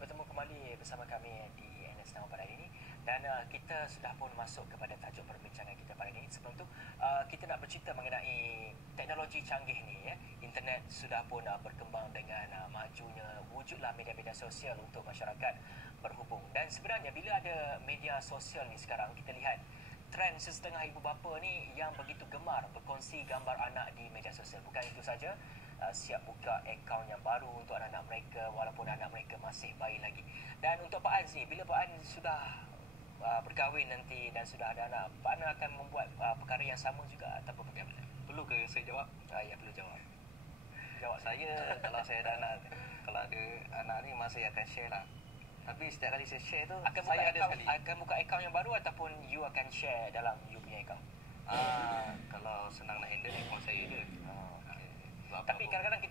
bertemu kembali bersama kami di NS Now pada hari ini dan kita sudah pun masuk kepada tajuk perbincangan kita pada hari ini. Sebelum tu kita nak bercerita mengenai teknologi canggih ni ya. Internet sudah pun berkembang dengan majunya wujudlah media-media sosial untuk masyarakat berhubung. Dan sebenarnya bila ada media sosial ni sekarang kita lihat trend sesetengah ibu bapa ni yang begitu gemar berkongsi gambar anak di media sosial. Bukan itu saja, siap buka akaun yang baru untuk anak-anak mereka walaupun anak mereka masih bayi lagi. Dan untuk Pak Ans ni, bila Pak Ans sudah berkahwin nanti dan sudah ada anak, Pak Ans akan membuat perkara yang sama juga ataupun bagaimana? Perlu ke saya jawab? Ya, perlu jawab. Jawab saya kalau saya ada anak, kalau ada anak ni masih akan share lah. Tapi setiap kali saya share tu akan buka akaun yang baru ataupun you akan share dalam you punya akaun? Kalau senang nak handle akaun saya je. Tapi kadang-kadang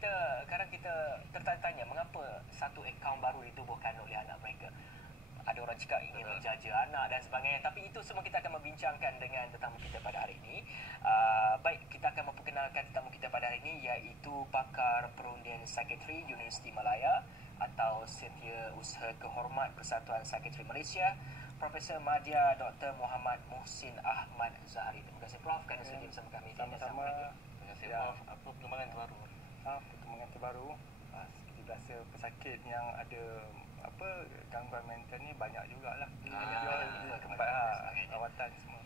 kita tertanya mengapa satu akaun baru ditubuhkan oleh anak mereka. Ada orang cakap ingin menjaja anak dan sebagainya. Tapi itu semua kita akan membincangkan dengan tetamu kita pada hari ini. Baik, kita akan memperkenalkan tetamu kita pada hari ini iaitu pakar perundian psikiatri Universiti Malaya atau Setiausaha Kehormat Persatuan Psikiatri Malaysia, Profesor Madya Dr. Muhammad Muhsin Ahmad Zahari. Terima kasih Prof kerana sedia bersama kami. Sama-sama. Terima kasih Prof. Apa perkembangan terbaru? Perkembangan terbaru seperti biasa pesakit yang ada gangguan mental ni banyak jugalah. Tempat rawatan semua.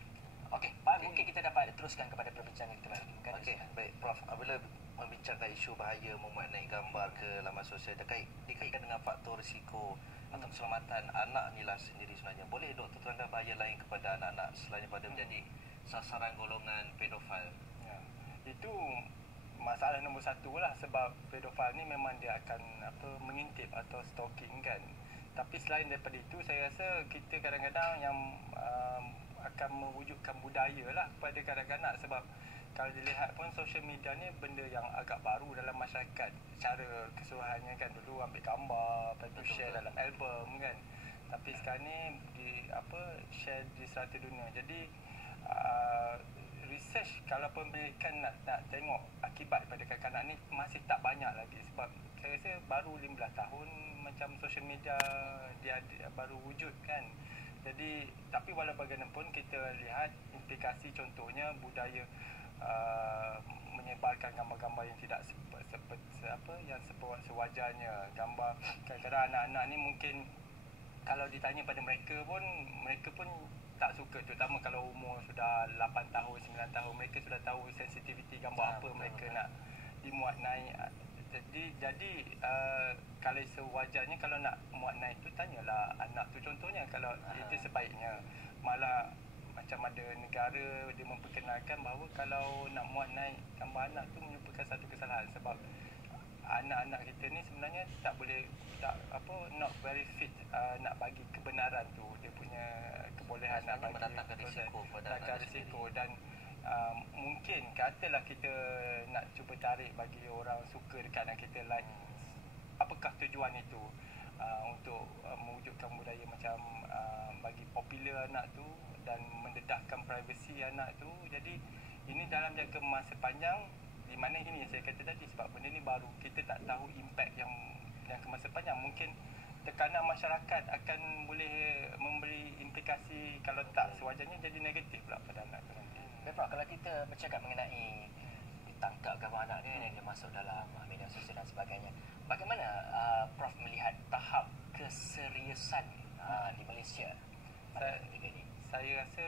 Okey, Pak, mungkin kita dapat teruskan kepada perbincangan kita lagi. Okey, baik Prof. Apabila membincangkan isu bahaya memaknai gambar ke laman sosial dikaitkan dengan faktor risiko atau keselamatan anak inilah sendiri sebenarnya. Boleh doktor terangkan bahaya lain kepada anak-anak selain pada menjadi sasaran golongan pedofil? Ya, itu masalah nombor satu lah, sebab pedofil ni memang dia akan mengintip atau stalking kan. Tapi selain daripada itu, saya rasa kita kadang-kadang yang akan mewujudkan budaya lah kepada kanak-kanak, sebab kalau dilihat pun social media ni benda yang agak baru dalam masyarakat secara keseluruhannya kan. Dulu ambil gambar, lepas tu share dalam album kan. Tapi sekarang ni share di serata dunia. Jadi research kalau pendidikan nak tengok akibat pada kanak-kanak ni masih tak banyak lagi, sebab saya rasa baru 15 tahun macam social media dia baru wujud kan. Jadi tapi walau bagaimanapun kita lihat implikasi, contohnya budaya menyebarkan gambar-gambar yang tidak sewajarnya. Gambar kadang-kadang anak-anak ni mungkin kalau ditanya pada mereka pun tak suka, terutama kalau umur sudah 8 tahun, 9 tahun, mereka sudah tahu sensitiviti gambar apa mereka nak dimuat naik. Jadi kalau sewajarnya kalau nak muat naik tu tanyalah anak tu, contohnya kalau itu sebaiknya. Malah macam ada negara dia memperkenalkan bahawa kalau nak muat naik gambar anak tu merupakan satu kesalahan, sebab anak-anak kita ni sebenarnya not very fit nak bagi kebenaran tu. Dia punya kebolehan nak bagi mendatangkan risiko dan mungkin katalah kita nak cuba tarik bagi orang suka dekat anak kita, like apakah tujuan itu untuk mewujudkan budaya macam bagi popular anak tu dan mendedahkan privasi anak tu. Jadi ini dalam jangka masa panjang, di mana ini yang saya kata tadi, sebab benda ni baru, kita tak tahu impact yang ke masa panjang. Mungkin tekanan masyarakat akan boleh memberi implikasi, kalau tak sewajarnya jadi negatif pula pada anak tu nanti. Baik, kalau kita bercakap mengenai ditangkap gambar anak dia yang dia masuk dalam media sosial dan sebagainya, bagaimana Prof melihat tahap keseriusan di Malaysia pada ketika ini? Saya rasa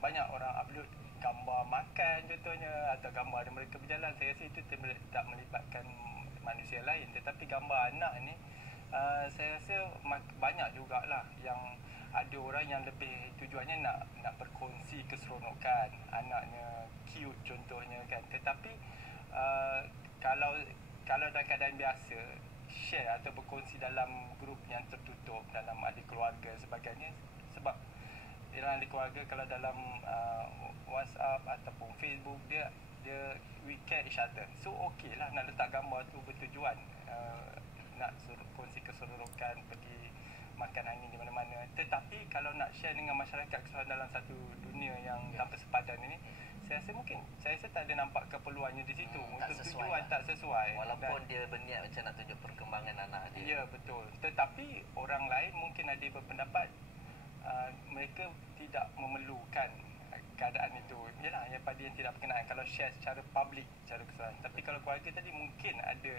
banyak orang upload gambar makan contohnya, atau gambar ada mereka berjalan. Saya rasa itu tak melibatkan manusia lain, tetapi gambar anak ni saya rasa banyak jugalah yang ada orang yang lebih tujuannya nak berkongsi keseronokan anaknya, cute contohnya kan. Tetapi kalau dalam keadaan biasa share atau berkongsi dalam grup yang tertutup, dalam ahli keluarga sebagainya, sebab dalam ahli keluarga kalau dalam WhatsApp ataupun Facebook dia we care each other, so okey lah nak letak gambar tu bertujuan nak suruh kongsi keseronokan, pergi makan angin di mana-mana. Tetapi kalau nak share dengan masyarakat keseluruhan dalam satu dunia yang tanpa sepadan ini, saya rasa tak ada nampak keperluannya di situ. Untuk tujuan tak sesuai. Walaupun dia berniat macam nak tunjuk perkembangan anak dia. Ya, betul. Tetapi orang lain mungkin ada berpendapat mereka tidak memerlukan keadaan itu. Yalah, yang pada yang tidak berkenaan kalau share secara public, secara keseluruhan. Tapi kalau keluarga tadi mungkin ada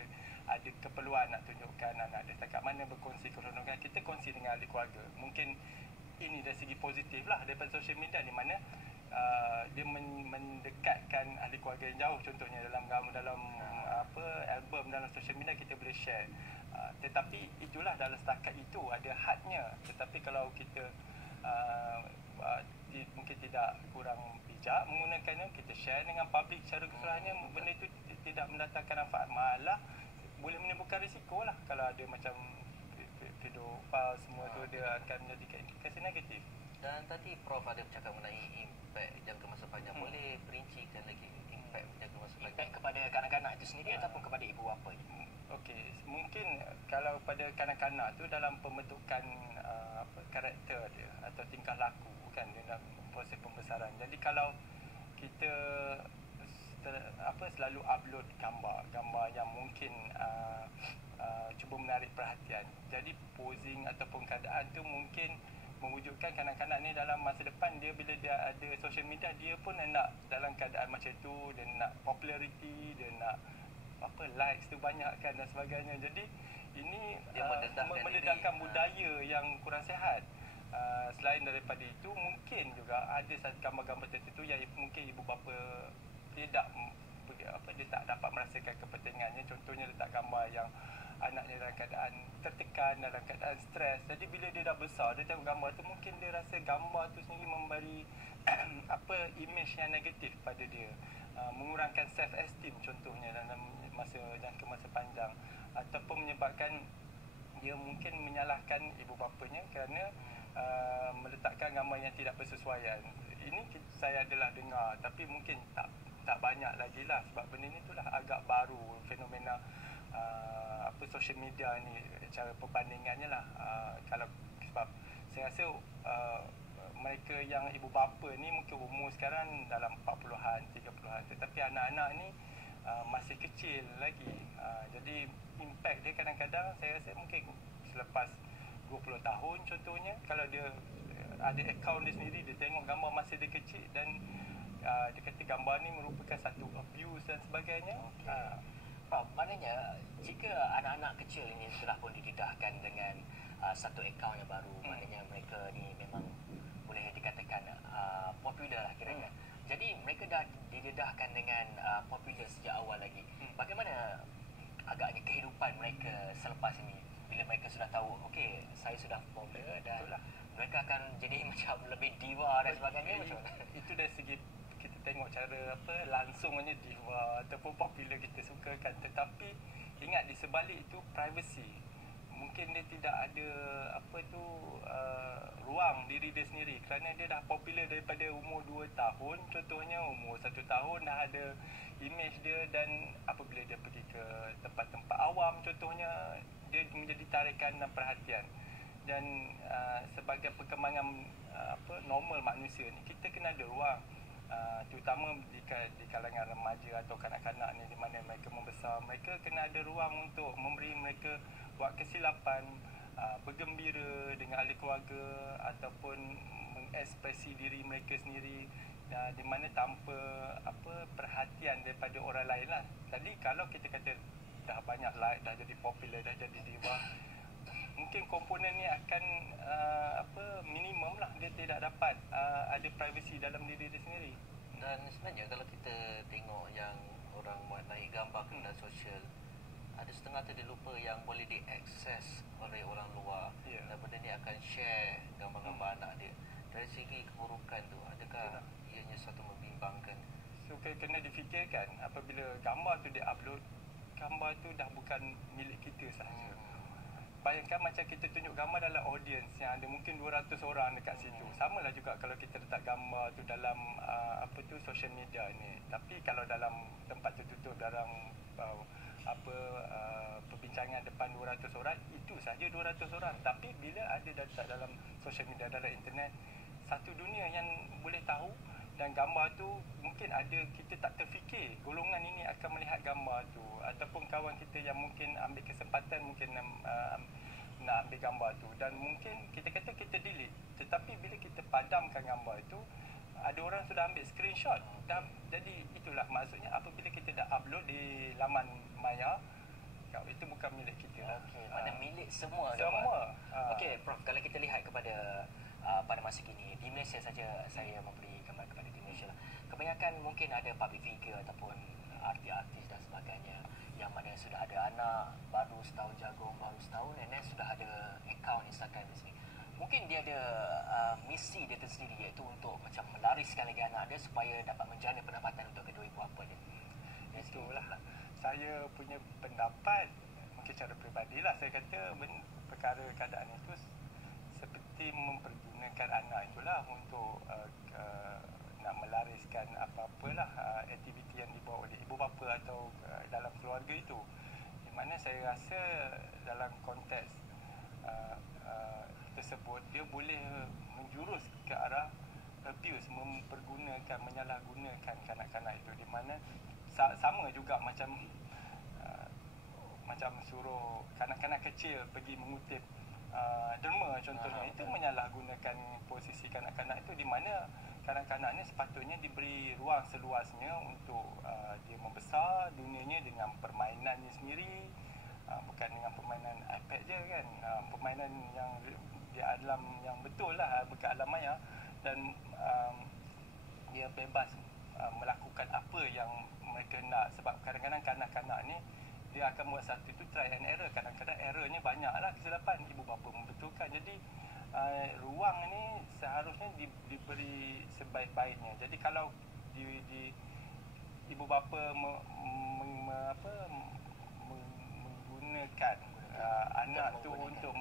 keperluan nak tunjukkan anak dia setakat mana berkongsi keseluruhan. Kita kongsi dengan ahli keluarga. Mungkin ini dari segi positif lah daripada social media, di mana dia mendekatkan ahli keluarga yang jauh. Contohnya dalam album dalam social media kita boleh share. Tetapi itulah dalam setakat itu ada hadnya. Tetapi kalau kita mungkin tidak kurang bijak menggunakannya, kita share dengan public secara keseluruhannya, benda itu tidak mendatangkan manfaat, malah boleh menimbulkan risiko lah. Kalau ada macam pedofil semua tu, dia akan menjadikan implikasi negatif. Dan tadi Prof ada bercakap mengenai impak jangka masa panjang. Boleh perincikan lagi impak jangka masa panjang? Impak kepada kanak-kanak itu sendiri ataupun kepada ibu bapa? Okey, mungkin kalau pada kanak-kanak tu dalam pembentukan karakter dia atau tingkah laku kan, dia dalam proses pembesaran. Jadi kalau kita selalu upload gambar yang mungkin cuba menarik perhatian. Jadi posing ataupun keadaan tu mungkin mewujudkan kanak-kanak ni dalam masa depan, dia bila dia ada social media, dia pun nak dalam keadaan macam tu, dia nak populariti, dia nak likes tu banyak kan dan sebagainya. Jadi ini mendedahkan budaya yang kurang sihat. Selain daripada itu, mungkin juga ada satu gambar-gambar tertentu yang mungkin ibu bapa tidak dia tak dapat merasakan kepentingannya. Contohnya letak gambar yang anaknya dalam keadaan tertekan, dalam keadaan stres. Jadi bila dia dah besar, dia tengok gambar tu, mungkin dia rasa gambar tu sendiri memberi image yang negatif pada dia, mengurangkan self esteem contohnya dalam jangka masa panjang, ataupun menyebabkan dia mungkin menyalahkan ibu bapanya kerana meletakkan gambar yang tidak bersesuaian. Ini saya adalah dengar, tapi mungkin tak banyak lagi lah, sebab benda ni tu lah agak baru, fenomena social media ni, cara perbandingannya lah. Kalau sebab saya rasa mereka yang ibu bapa ni mungkin umur sekarang dalam 40-an, 30-an, tetapi anak-anak ni masih kecil lagi. Jadi impact dia kadang-kadang saya rasa mungkin selepas 20 tahun contohnya, kalau dia ada akaun dia sendiri, dia tengok gambar masa dia kecil dan dia kata gambar ni merupakan satu abuse dan sebagainya. Maknanya jika anak-anak kecil ini sudah pun didedahkan dengan satu akaun yang baru, maknanya mereka ni memang boleh dikatakan popular lah kira-kira. Jadi mereka dah didedahkan dengan popular sejak awal lagi. Bagaimana agaknya kehidupan mereka selepas ini, bila mereka sudah tahu okey, saya sudah popular dan mereka akan jadi macam lebih diva dan sebagainya, macam mana? Itu dari segi kita tengok cara langsungnya diva ataupun popular kita sukakan, tetapi ingat di sebalik itu privacy. Mungkin dia tidak ada ruang diri dia sendiri kerana dia dah popular daripada umur 2 tahun contohnya, umur 1 tahun dah ada image dia, dan apabila dia pergi ke tempat-tempat awam contohnya, dia menjadi tarikan dan perhatian. Dan sebagai perkembangan normal manusia ni, kita kena ada ruang, terutama di kalangan remaja atau kanak-kanak ni, di mana mereka membesar, mereka kena ada ruang untuk memberi mereka buat kesilapan, bergembira dengan ahli keluarga ataupun mengekspresi diri mereka sendiri, di mana tanpa perhatian daripada orang lain lah. Jadi kalau kita kata dah banyak like, dah jadi popular, dah jadi diva, mungkin komponen ni akan minimum lah, dia tidak dapat ada privacy dalam diri dia sendiri. Dan sebenarnya kalau kita tengok yang orang buat naik gambar ke media sosial, ada setengah tu dia lupa yang boleh diakses oleh orang luar. Dan benda ni akan share gambar-gambar anak dia. Dari segi keburukan tu, adakah ianya satu membimbangkan? So kena difikirkan, apabila gambar tu dia upload, gambar tu dah bukan milik kita sahaja. Bayangkan macam kita tunjuk gambar dalam audience yang ada mungkin 200 orang dekat situ. Sama lah juga kalau kita letak gambar tu dalam social media ni. Tapi kalau dalam tempat tertutup, dalam perbincangan depan 200 orang, itu saja 200 orang. Tapi bila ada data dalam social media, dalam internet, satu dunia yang boleh tahu, dan gambar tu mungkin ada kita tak terfikir golongan ini akan melihat gambar tu, ataupun kawan kita yang mungkin ambil kesempatan mungkin nak ambil gambar tu, dan mungkin kita kata kita delete, tetapi bila kita padamkan gambar itu, ada orang sudah ambil screenshot, dan jadi itulah maksudnya apabila kita dah upload di laman maya, itu bukan milik kita. Okey, mana milik semua. Semua. Okey, Prof, kalau kita lihat kepada pada masa kini di Malaysia saja, saya memberi gambar kepada di Malaysia lah. Kebanyakan mungkin ada public figure ataupun artis-artis dan sebagainya yang mana sudah ada anak baru setahun jagung, baru setahun, and then sudah ada akaun Instagram di sini. Mungkin dia ada misi dia tersendiri, iaitu untuk macam melariskan lagi anak dia supaya dapat menjana pendapatan untuk kedua ibu bapa dia. Itulah saya punya pendapat, mungkin cara peribadi lah, saya kata perkara keadaan itu seperti mempergunakan anak itulah untuk nak melariskan apa-apalah aktiviti yang dibawa oleh ibu bapa atau dalam keluarga itu. Di mana saya rasa dalam konteks tersebut dia boleh menjurus ke arah abuse, mempergunakan, menyalahgunakan kanak-kanak itu, di mana sama juga macam suruh kanak-kanak kecil pergi mengutip derma contohnya, itu menyalahgunakan posisi kanak-kanak itu, di mana kanak-kanak ni sepatutnya diberi ruang seluasnya untuk dia membesar dunianya dengan permainannya sendiri, bukan dengan permainan iPad je kan, permainan yang di alam yang betul lah, bukan alam maya, dan dia bebas melakukan apa yang mereka nak. Sebab kadang-kadang kanak-kanak ni dia akan buat satu itu try and error, kadang-kadang errornya banyak lah, kesilapan ibu bapa membetulkan. Jadi ruang ni seharusnya diberi sebaik-baiknya. Jadi kalau ibu bapa menggunakan anak tu untuk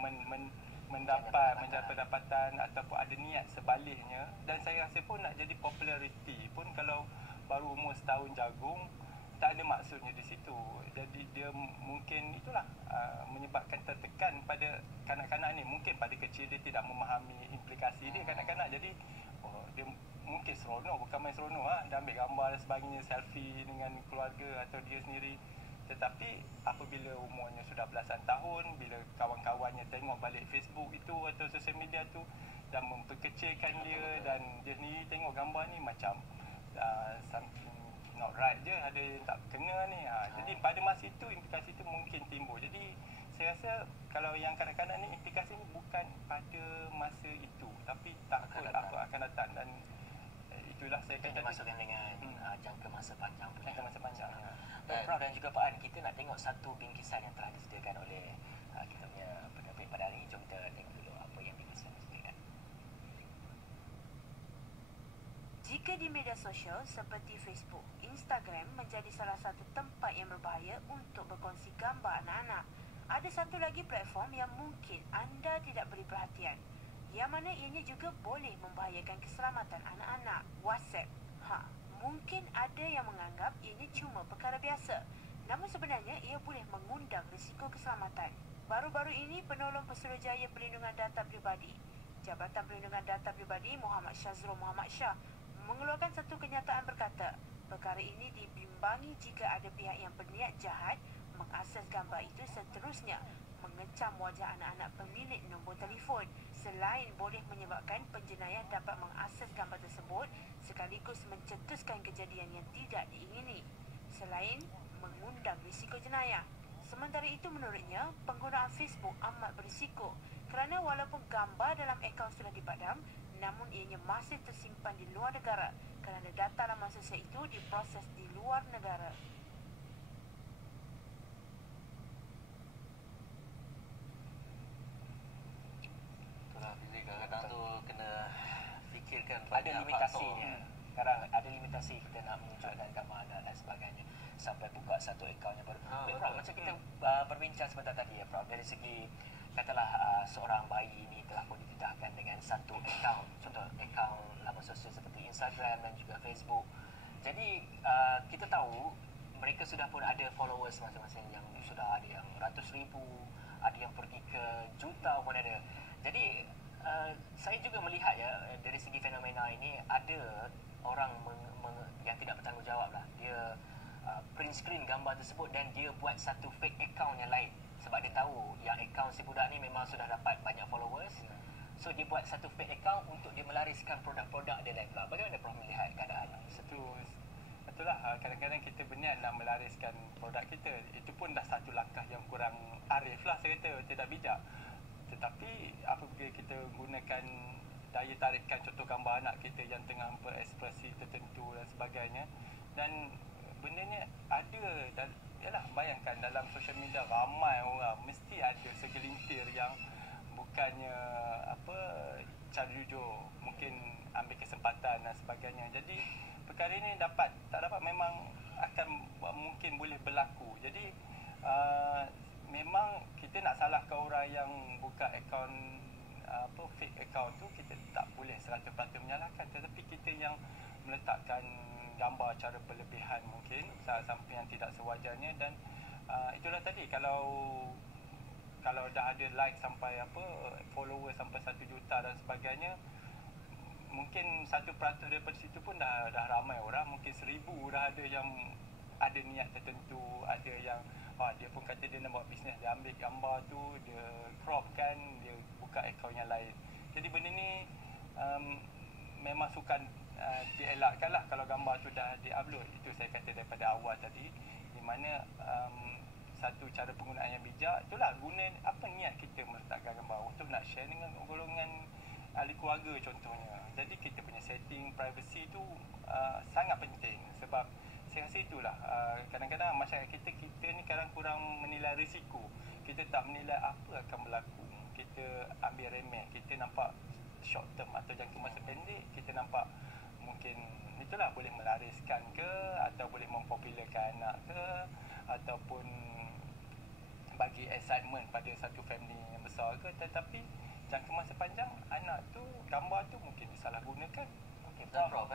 mendapat pendapatan ataupun ada niat sebaliknya, dan saya rasa pun nak jadi populariti pun, kalau baru umur setahun jagung, tak ada maksudnya di situ. Jadi dia mungkin itulah menyebabkan tertekan pada kanak-kanak ni. Mungkin pada kecil dia tidak memahami implikasi dia kanak-kanak, jadi dia mungkin seronok, bukan main seronok dia ambil gambar dan sebagainya, selfie dengan keluarga atau dia sendiri. Tetapi apabila umurnya sudah belasan tahun, bila kawan-kawannya tengok balik Facebook itu atau sosial media tu dan memperkecilkan dia, dan dia sendiri tengok gambar ni macam something not right je, ada yang tak kena ni. Jadi pada masa itu implikasi itu mungkin timbul. Jadi saya rasa kalau yang kanak-kanak ni implikasi ni bukan pada masa itu, tapi takut apa akan datang, dan itulah saya kata dimasukkan dengan jangka masa panjang. Jangka masa panjang. Prof dan juga Pak An, kita nak tengok satu bingkisan yang telah disediakan oleh kita punya penerbit pada hari ini. Jom kita tengok dulu apa yang bingkisan disediakan. Jika di media sosial seperti Facebook, Instagram menjadi salah satu tempat yang berbahaya untuk berkongsi gambar anak-anak, ada satu lagi platform yang mungkin anda tidak beri perhatian, yang mana ianya juga boleh membahayakan keselamatan anak-anak, WhatsApp. Mungkin ada yang menganggap ianya cuma perkara biasa, namun sebenarnya ia boleh mengundang risiko keselamatan. Baru-baru ini, Penolong Pesuruhjaya Perlindungan Data Pribadi, Jabatan Perlindungan Data Pribadi Muhammad Syazrul Muhammad Shah, mengeluarkan satu kenyataan berkata, perkara ini dibimbangi jika ada pihak yang berniat jahat mengakses gambar itu, seterusnya mengecam wajah anak-anak pemilik nombor telefon. Selain boleh menyebabkan penjenayah dapat mengakses gambar tersebut sekaligus mencetuskan kejadian yang tidak diingini, selain mengundang risiko jenayah. Sementara itu, menurutnya, penggunaan Facebook amat berisiko kerana walaupun gambar dalam akaun sudah dipadam, namun ianya masih tersimpan di luar negara kerana data laman sosial itu diproses di luar negara. Kadang tu kena fikirkan Ada banyak limitasinya. Sekarang ada limitasi kita nak munculkan gambar anak dan sebagainya sampai buka satu akaun yang baru. Prof, macam kita berbincang sebentar tadi ya Prof, dari segi katalah seorang bayi ini telah pun didedahkan dengan satu akaun, contoh akaun laman sosial seperti Instagram dan juga Facebook. Jadi kita tahu mereka sudah pun ada followers masing-masing, yang sudah ada yang ratus ribu, ada yang pergi ke juta pun ada. Jadi saya juga melihat ya, dari segi fenomena ini ada orang yang tidak bertanggungjawab lah. Dia print screen gambar tersebut dan dia buat satu fake account yang lain, sebab dia tahu yang account si budak ni memang sudah dapat banyak followers. So dia buat satu fake account untuk dia melariskan produk-produk dia lain pula. Bagaimana Prof melihat keadaan Itulah, kadang-kadang kita berniat nak melariskan produk kita. Itu pun dah satu langkah yang kurang arif lah, saya kata, tidak bijak. Tetapi apabila kita gunakan daya tarikan contoh gambar anak kita yang tengah berekspresi tertentu dan sebagainya, dan benda ni ada, dan yalah, bayangkan dalam sosial media ramai orang, mesti ada segelintir yang bukannya cara jujur, mungkin ambil kesempatan dan sebagainya. Jadi perkara ini tak dapat memang akan mungkin boleh berlaku. Jadi memang kita nak salahkan orang yang buka akaun fake account tu, kita tak boleh 100% menyalahkan, tetapi kita yang meletakkan gambar cara berlebihan mungkin sampai yang tidak sewajarnya. Dan itulah tadi, kalau dah ada like sampai follower sampai 1 juta dan sebagainya, mungkin 1% daripada situ pun dah ramai orang, mungkin 1000 dah ada yang ada niat tertentu, ada yang dia pun kata dia nak buat bisnes, dia ambil gambar tu, dia crop kan, dia buka akaun yang lain. Jadi benda ni memang sukan dielakkan lah kalau gambar tu dah di-upload. Itu saya kata daripada awal tadi, di mana satu cara penggunaan yang bijak, itulah guna apa niat kita meletakkan gambar untuk nak share dengan golongan ahli keluarga contohnya. Jadi kita punya setting privacy tu sangat penting, sebab saya rasa itulah kadang-kadang masyarakat kita ni kadang kurang menilai risiko. Kita tak menilai apa akan berlaku, kita ambil remeh, kita nampak short term atau jangka masa pendek, kita nampak mungkin itulah boleh melariskan ke, atau boleh mempopularkan anak ke, ataupun bagi excitement pada satu family yang besar ke. Tetapi jangka masa panjang, anak tu, gambar tu mungkin disalahgunakan. Okey, betul Prof.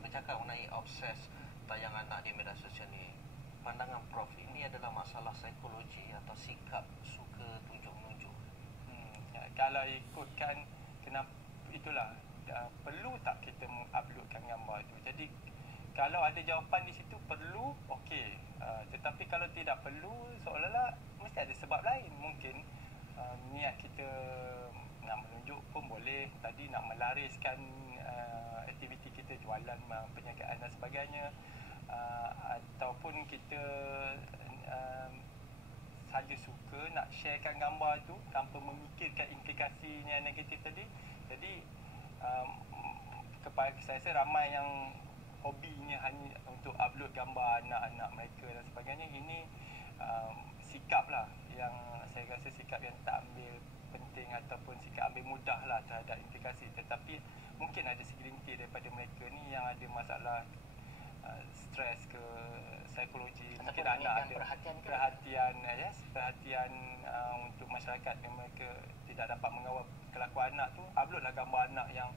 Bercakap mengenai obses tayang anak di media sosial ni, pandangan Prof, ini adalah masalah psikologi atau sikap suka tunjuk-menunjuk? Kalau ikutkan kenapa, itulah perlu tak kita menguploadkan gambar tu. Jadi kalau ada jawapan di situ perlu, okey. Tetapi kalau tidak perlu, seolah-olah mesti ada sebab lain. Mungkin niat kita nak menunjuk pun boleh, tadi nak melariskan aktiviti kita, jualan, perniagaan dan sebagainya, ataupun kita saja suka nak sharekan gambar tu tanpa memikirkan implikasinya negatif tadi. Jadi kepada saya rasa ramai yang hobinya hanya untuk upload gambar anak-anak mereka dan sebagainya. Ini sikap lah yang saya rasa sikap yang tak ambil penting, ataupun sikap ambil mudah lah terhadap implikasi. Tetapi mungkin ada segelintir daripada mereka ni yang ada masalah stres ke, psikologi, mungkin anak ada perhatian untuk masyarakat yang mereka tidak dapat mengawal kelakuan anak tu. Uploadlah gambar anak yang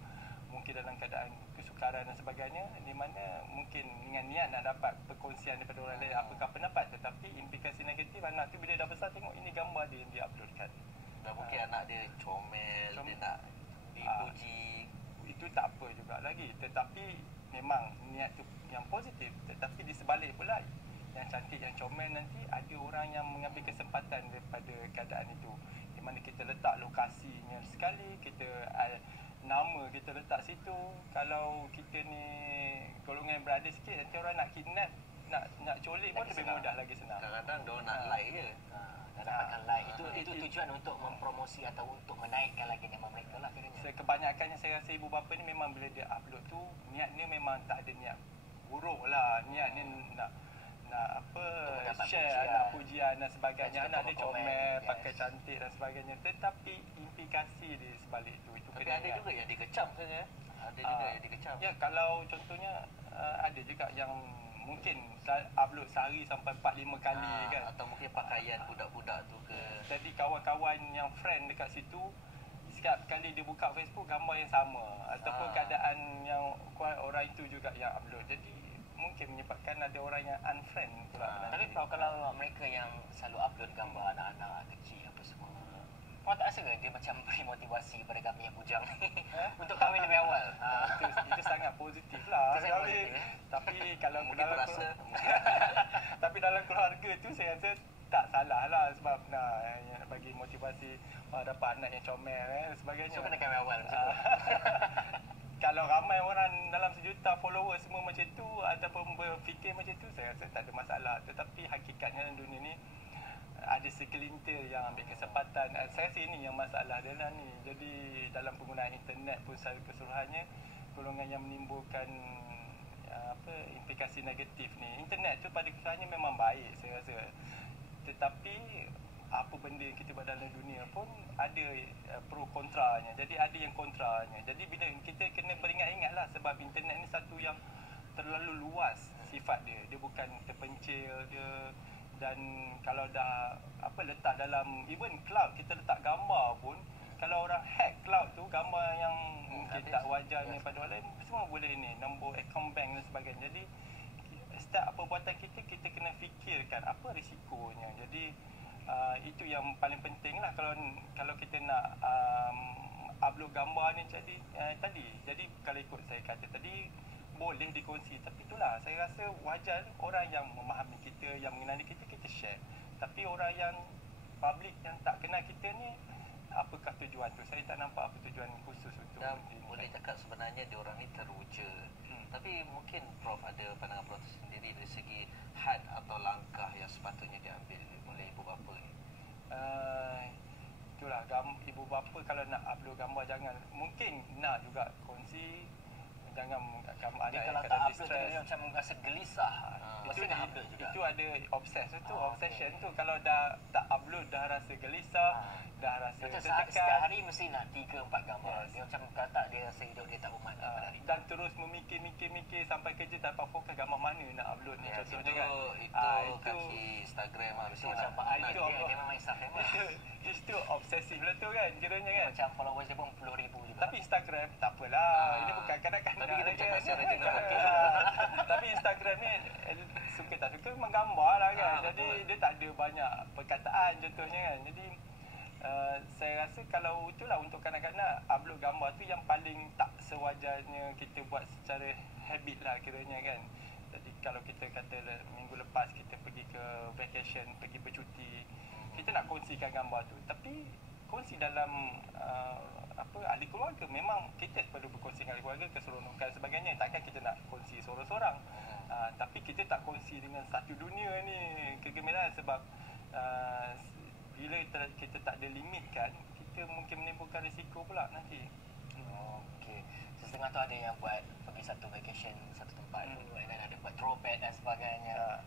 mungkin dalam keadaan kesukaran dan sebagainya, di mana mungkin dengan niat nak dapat perkongsian daripada orang lain apakah pendapat, tetapi implikasi negatif, anak tu bila dah besar tengok ini gambar dia yang diuploadkan. Dan mungkin anak dia comel, dia nak dipuji. Itu tak apa juga lagi, tetapi memang niat tu yang positif. Tetapi di sebalik pula, yang cantik, yang comel, nanti ada orang yang mengambil kesempatan daripada keadaan itu, di mana kita letak lokasinya sekali, kita nama kita letak situ. Kalau kita ni golongan yang berada sikit, nanti orang nak kidnap, nak colik pun lebih mudah, lagi senang. Kadang-kadang diorang nak like je, dapatkan like. Itu tujuan untuk mempromosi atau untuk menaikkan lagi nama mereka lah kiranya. Kebanyakannya saya rasa ibu bapa ni memang bila dia upload tu, niat dia memang tak ada niat buruk lah. Niat ni nak share anak pujian dan sebagainya, anak dia comel, pakai cantik dan sebagainya. Tetapi implikasi di sebalik itu tapi ada juga yang dikecam saja. Ada juga yang dikecam. Ya, kalau contohnya ada juga yang mungkin upload sehari sampai 4-5 kali kan. Atau mungkin pakaian budak-budak tu ke. Jadi kawan-kawan yang friend dekat situ, setiap kali dia buka Facebook, gambar yang sama, ataupun keadaan yang orang itu juga yang upload. Jadi mungkin menyebabkan ada orang yang unfriend pula. Tapi kalau mereka yang selalu upload gambar anak-anak kecil apa semua, awak tak rasa ke dia macam beri motivasi kepada kami yang bujang untuk kahwin lebih awal? Itu sangat positif lah. Itu sangat positif, Tapi kalau Mungkin dalam terasa tapi dalam keluarga tu saya rasa tak salah lah, sebab bagi motivasi dapat anak yang comel sebagainya. So kena kahwin awal macam tu. Kalau ramai orang dalam 1 juta follower semua macam tu ataupun berfikir macam tu, saya rasa tak ada masalah. Tetapi hakikatnya dalam dunia ni ada segelintir yang ambil kesempatan. Saya rasa ini yang masalah dia lah ni. Jadi dalam penggunaan internet pun secara keseluruhannya, golongan yang menimbulkan implikasi negatif ni. Internet tu pada keseluruhannya memang baik saya rasa. Tetapi apa benda yang kita buat dalam dunia pun ada pro kontranya. Jadi ada yang kontranya. Jadi bila kita kena beringat-ingat lah, sebab internet ni satu yang terlalu luas sifat dia. Dia bukan terpencil dia. Dan kalau dah letak dalam even cloud, kita letak gambar pun, kalau orang hack cloud tu, gambar yang mungkin tak wajarnya pada orang lain, semua boleh ni, nombor account bank dan sebagainya. Jadi setiap perbuatan kita kena fikirkan apa risikonya. Jadi itu yang paling penting lah kalau kita nak upload gambar ni. Jadi jadi kalau ikut saya kata tadi, boleh dikongsi. Tapi itulah, saya rasa wajar orang yang memahami kita, yang mengenali kita share. Tapi orang yang public yang tak kenal kita ni, apakah tujuan tu? Saya tak nampak apa tujuan khusus untuk boleh cakap sebenarnya diorang ni teruja. Tapi mungkin Prof ada pandangan Prof sendiri dari segi had atau langkah yang sepatutnya diambil oleh ibu bapa ni. Itulah, ibu bapa kalau nak upload gambar, jangan, mungkin nak juga kongsi, jangan gambar anak yang Kalau tak kadang upload distress. dia macam rasa gelisah. Pasti nak upload juga. Itu ada obsession tu. Kalau dah tak upload dah rasa gelisah, dah rasa Macam tertekan, setiap hari mesti nak 3-4 gambar. Yes. Dia macam tak dia rasa hidup dia tak bermakna pada hari. dan terus memikir sampai kerja tanpa fokus gambar mana nak upload ni. Contohnya kan. Itu kaki Instagram lah. Itu macam Pak Ali itu dia apa? memang Instagram lah. Itu obsesif lah tu kan, kiranya kan. Macam followers dia pun 10,000 juga. Tapi Instagram tak apalah. Ini bukan kanak-kanak. Tapi kita cakap secara kan. general. Tapi Instagram ni suka tak suka menggambar lah kan. Jadi dia tak ada banyak perkataan contohnya kan. Jadi saya rasa kalau itulah untuk kanak-kanak, upload gambar tu yang paling tak sewajarnya kita buat secara habit lah kiranya kan. Jadi kalau kita kata minggu lepas kita pergi ke vacation, pergi bercuti, kita nak kongsikan gambar tu. Tapi kongsi dalam ahli keluarga, memang kita perlu berkongsi dengan ahli keluarga, keseronokan sebagainya. Takkan kita nak kongsi seorang-seorang. Tapi kita tak kongsi dengan satu dunia ni kegembiraan, sebab bila kita tak ada limit kan, kita mungkin menimbulkan risiko pula nanti. Okey. Setengah tu ada yang buat pergi satu vacation satu tempat dan ada buat throwback dan sebagainya.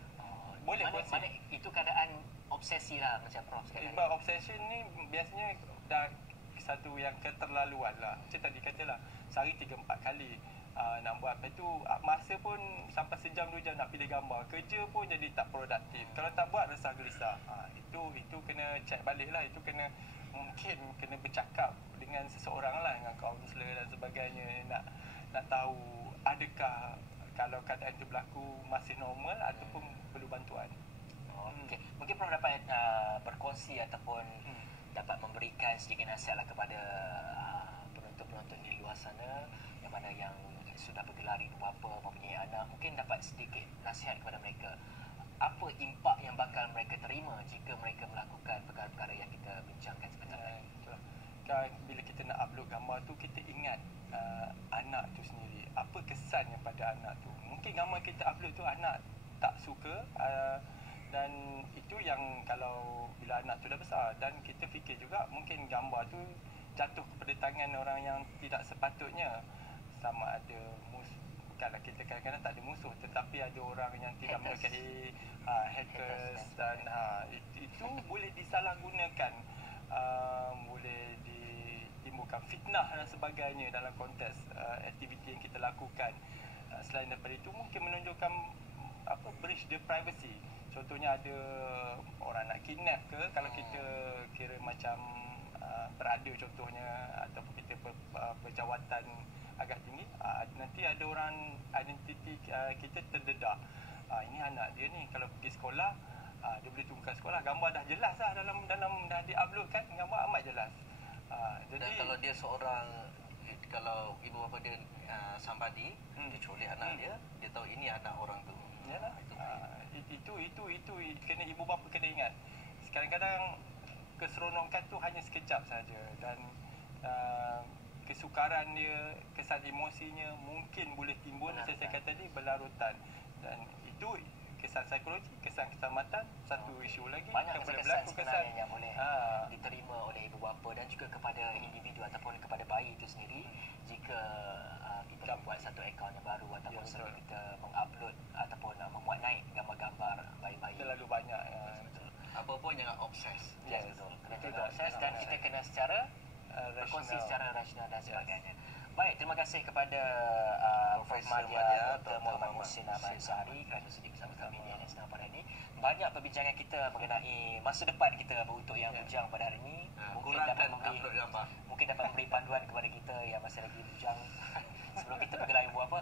Boleh kongsi. Mana itu keadaan obsesi lah macam Prof sekali. Sebab obsession ni biasanya dah satu yang keterlaluan lah. Macam tadi katalah, sehari 3-4 kali nak buat. Lepas tu masa pun sampai sejam 2 jam nak pilih gambar. Kerja pun jadi tak produktif. Kalau tak buat resah gelisah. Itu kena check balik lah. Itu mungkin kena bercakap dengan seseorang lah, dengan kaunselor dan sebagainya. Nak tahu adakah kalau keadaan itu berlaku masih normal ataupun perlu bantuan. Okey. Mungkin Prof dapat berkongsi ataupun dapat memberikan sedikit nasihatlah kepada penonton-penonton di luar sana yang mana yang sudah bergelar ibu bapa, mempunyai anak, mungkin dapat sedikit nasihat kepada mereka. Apa impak yang bakal mereka terima jika mereka melakukan perkara-perkara yang kita bincangkan sebentar tadi? Bila kita nak upload gambar tu, kita ingat anak tu sendiri. Apa kesannya pada anak tu? Mungkin gambar kita upload tu anak tak suka, dan itu yang kalau bila anak tu dah besar. Dan kita fikir juga mungkin gambar tu jatuh kepada tangan orang yang tidak sepatutnya. Sama ada bukanlah kita kadang-kadang tak ada musuh, tetapi ada orang yang tidak menyukai hackers dan itu boleh disalahgunakan, boleh ditimbulkan fitnah dan sebagainya dalam konteks aktiviti yang kita lakukan. Selain daripada itu, mungkin menunjukkan breach the privacy. Contohnya ada orang nak kidnap ke, kalau kita kira macam berada contohnya, ataupun kita berjawatan agak tinggi, nanti ada orang identiti kita terdedah. Ini anak dia ni, kalau pergi sekolah, dia boleh tunggu kat sekolah, gambar dah jelas lah dalam dah di-upload kan, gambar amat jelas. Dan kalau dia seorang, kalau ibu bapa dia somebody, dia culik anak dia tahu ini anak orang tu. Yalah. Itu kena ibu bapa kena ingat. Kadang-kadang keseronokan tu hanya sekejap saja, dan kesukaran dia, kesan emosinya mungkin boleh timbul macam saya kata tadi berlarutan, dan itu kesan psikologi, kesan keselamatan, satu isu lagi banyak yang boleh kesan berlaku, sebenarnya yang boleh diterima oleh ibu bapa dan juga kepada individu ataupun kepada bayi itu sendiri jika kita membuat satu akaun yang baru ataupun selalu kita mengupload ataupun memuat naik gambar-gambar bayi-bayi. terlalu banyak. Apa pun jangan obses. Yes, betul. Kena jaga obses dan kita kena secara berkongsi secara rasional dan sebagainya. Baik, terima kasih kepada Prof. Madya Dr. Muhammad Muhsin Ahmad Sehari kerana sudi bersama kami di NS Now pada hari ini. Banyak perbincangan kita mengenai masa depan kita untuk yang bujang pada hari ini. Kurangkan upload gambar. Mungkin dapat memberi panduan kepada kita yang masih lagi bujang sebelum kita bergerak ibu apa.